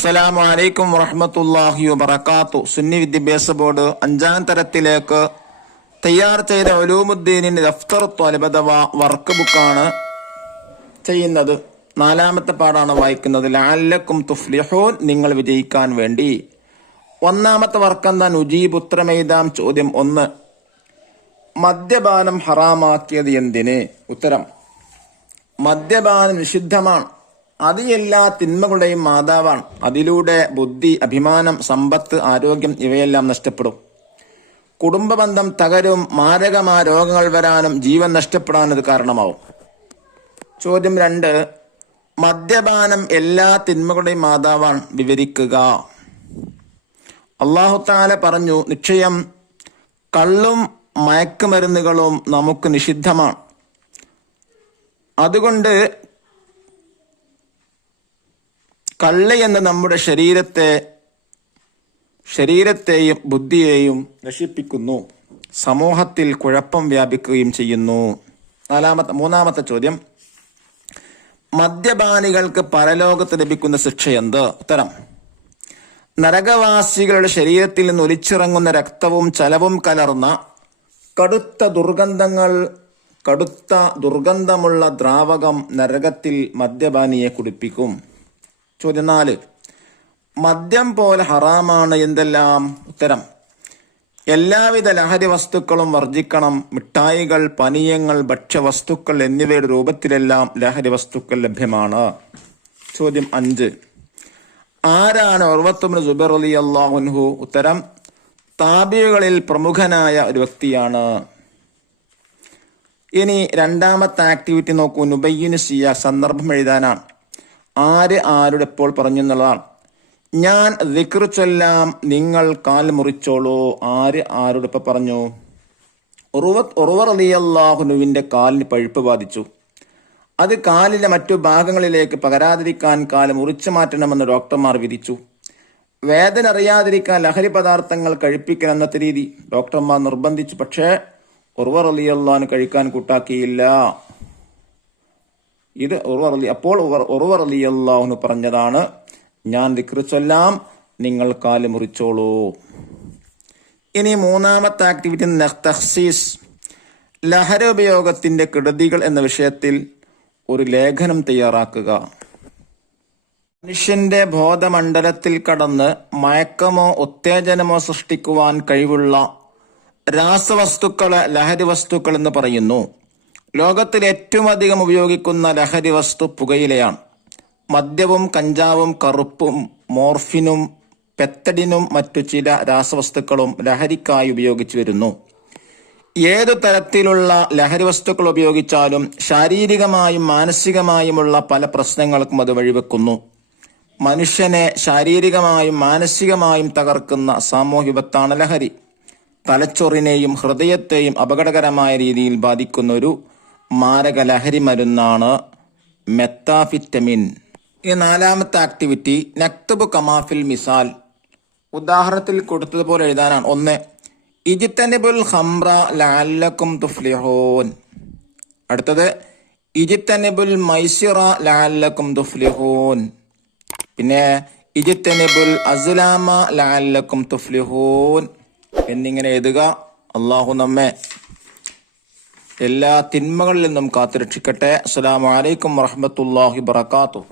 അസ്സലാമു അലൈക്കും വറഹ്മത്തുള്ളാഹി വബറകാത്തു. സുന്നി വിദ്യാഭ്യാസ ബോർഡ് 5ാം തരത്തിലേക്ക് തയ്യാർ ചെയ്ത ഉലൂമുദ്ദീനിന്റെ ദഫ്തർ ത്വാലിബ് അഥവാ വർക്ക് ബുക്കാണ് ചെയ്യുന്നത്. 4ാമത്തെ പാഠാണ് വായിക്കുന്നത്. ലഅല്ലക്കും തുഫ്ലിഹൂൻ, നിങ്ങൾ വിജയിക്കാൻ വേണ്ടി. 1ാമത്തെ വർക്ക് എന്താ? നുജീബ്, ഉത്തരമെഴുതാം. ചോദ്യം 1, മദ്യപാനം ഹറാമാക്കിയത് എന്തിന്? ഉത്തരം, മദ്യപാനം നിഷിദ്ധമാണ്. അത് എല്ലാ തിന്മകളുടെയും മാതാവാണ്. അതിലൂടെ ബുദ്ധി, അഭിമാനം, സമ്പത്ത്, ആരോഗ്യം ഇവയെല്ലാം നഷ്ടപ്പെടും. കുടുംബബന്ധം തകരും. മാരകമായ രോഗങ്ങൾ വരാനും ജീവൻ നഷ്ടപ്പെടാനും ഇത് കാരണമാവും. ചോദ്യം 2, മദ്യപാനം എല്ലാ തിന്മകളുടെയും മാതാവാണ്. വിവരിക്കുക. അല്ലാഹു തആല പറഞ്ഞു, നിശ്ചയം കള്ളും മയക്കുമരുന്നുകളും നമുക്ക് നിഷിദ്ധമാണ്. അതുകൊണ്ട് കള്ള് എന്ന് നമ്മുടെ ശരീരത്തെയും ബുദ്ധിയെയും നശിപ്പിക്കുന്നു, സമൂഹത്തിൽ കുഴപ്പം വ്യാപിക്കുകയും ചെയ്യുന്നു. 3ാമത്തെ ചോദ്യം, മദ്യപാനികൾക്ക് പരലോകത്ത് ലഭിക്കുന്ന ശിക്ഷ എന്ത്? ഉത്തരം, നരകവാസികളുടെ ശരീരത്തിൽ നിന്ന് ഒലിച്ചിറങ്ങുന്ന രക്തവും ചലവും കലർന്ന കടുത്ത ദുർഗന്ധമുള്ള ദ്രാവകം നരകത്തിൽ മദ്യപാനിയെ കുടിപ്പിക്കും. ചോദ്യം 4, മദ്യം പോലെ ഹറാമാണ് എന്തെല്ലാം? ഉത്തരം, എല്ലാവിധ ലഹരി വസ്തുക്കളും വർജിക്കണം. മിഠായികൾ, പാനീയങ്ങൾ, ഭക്ഷ്യവസ്തുക്കൾ എന്നിവയുടെ രൂപത്തിലെല്ലാം ലഹരി വസ്തുക്കൾ ലഭ്യമാണ്. ചോദ്യം 5, ആരാണ് ഉർവത്ത് ഇബ്നു സുബൈർ റളിയല്ലാഹു അൻഹു? ഉത്തരം, താബിഈകളിൽ പ്രമുഖനായ ഒരു വ്യക്തിയാണ്. ഇനി 2ാമത്തെ ആക്ടിവിറ്റി നോക്കൂ. നുബയ്യിനു സിയാഖ്, സന്ദർഭം എഴുതാനാണ്. ആര് ആരുടെ എപ്പോൾ പറഞ്ഞു എന്നുള്ളതാണ്. ഞാൻ ദിക്ർ ചൊല്ലാം, നിങ്ങൾ കാൽ മുറിച്ചോളൂ. ആര് ആരുടെ ഇപ്പൊ പറഞ്ഞു? ഉർവ റളിയല്ലാഹു അൻഹുവിന്റെ കാലിന് പഴുപ്പ് ബാധിച്ചു. അത് കാലിലെ മറ്റു ഭാഗങ്ങളിലേക്ക് പകരാതിരിക്കാൻ കാല് മുറിച്ചു മാറ്റണമെന്ന് ഡോക്ടർമാർ വിധിച്ചു. വേദന അറിയാതിരിക്കാൻ ലഹരി പദാർത്ഥങ്ങൾ കഴിപ്പിക്കണം എന്നത്തെ രീതി ഡോക്ടർമാർ നിർബന്ധിച്ചു. പക്ഷേ ഉർവ റളിയല്ലാഹു അൻഹു കഴിക്കാൻ കൂട്ടാക്കിയില്ല. ഇത് അപ്പോൾ ഉർവ റളിയല്ലാഹു അൻഹു പറഞ്ഞതാണ്, ഞാൻ ദിക്ർ ചൊല്ലാം, നിങ്ങൾ കാല് മുറിച്ചോളൂ. ഇനി 3ാമത്തെ ആക്ടിവിറ്റി തഖ്സീസ്, ലഹരി ഉപയോഗത്തിന്റെ കെടുതികൾ എന്ന വിഷയത്തിൽ ഒരു ലേഖനം തയ്യാറാക്കുക. മനുഷ്യന്റെ ബോധമണ്ഡലത്തിൽ കടന്ന് മയക്കമോ ഉത്തേജനമോ സൃഷ്ടിക്കുവാൻ കഴിവുള്ള രാസവസ്തുക്കളെ ലഹരി വസ്തുക്കൾ എന്ന് പറയുന്നു. ലോകത്തിൽ ഏറ്റവും അധികം ഉപയോഗിക്കുന്ന ലഹരി വസ്തു പുകയിലയാണ്. മദ്യവും കഞ്ചാവും കറുപ്പും മോർഫിനും പെത്തഡിനും മറ്റു ചില രാസവസ്തുക്കളും ലഹരിക്കായി ഉപയോഗിച്ചു വരുന്നു. ഏതു തരത്തിലുള്ള ലഹരി വസ്തുക്കൾ ഉപയോഗിച്ചാലും ശാരീരികമായും മാനസികമായുമുള്ള പല പ്രശ്നങ്ങൾക്കും അത് വഴിവെക്കുന്നു. മനുഷ്യനെ ശാരീരികമായും മാനസികമായും തകർക്കുന്ന സാമൂഹ്യ വിപത്താണ് ലഹരി. തലച്ചോറിനെയും ഹൃദയത്തെയും അപകടകരമായ രീതിയിൽ ബാധിക്കുന്ന ഒരു മാരക ലഹരി മരുന്നാണ് മെത്താഫിറ്റമിൻ. ഈ 4ാമത്തെ ആക്ടിവിറ്റി നക്തബു കമാഫിൽ മിസാൽ, ഉദാഹരണത്തിൽ കൊടുത്തതുപോലെ എഴുതാനാണ്. 1, ഇജ്തനിബുൽ ഖംറ ലഅല്ലക്കും തുഫ്ലിഹൂൻ. അടുത്തത്, ഇജ്തനിബുൽ മൈസിറ ലഅല്ലക്കും തുഫ്ലിഹൂൻ. പിന്നെ ഇജ്തനിബുൽ അസ്ലാമ ലഅല്ലക്കും തുഫ്ലിഹൂൻ എന്നിങ്ങനെ എഴുതുക. അല്ലാഹു നമ്മെ എല്ലാ തിന്മകളിൽ നിന്നും കാത്തുരക്ഷിക്കട്ടെ. അസ്സലാമു അലൈക്കും വറഹ്മത്തുള്ളാഹി വബറകാതുഹു.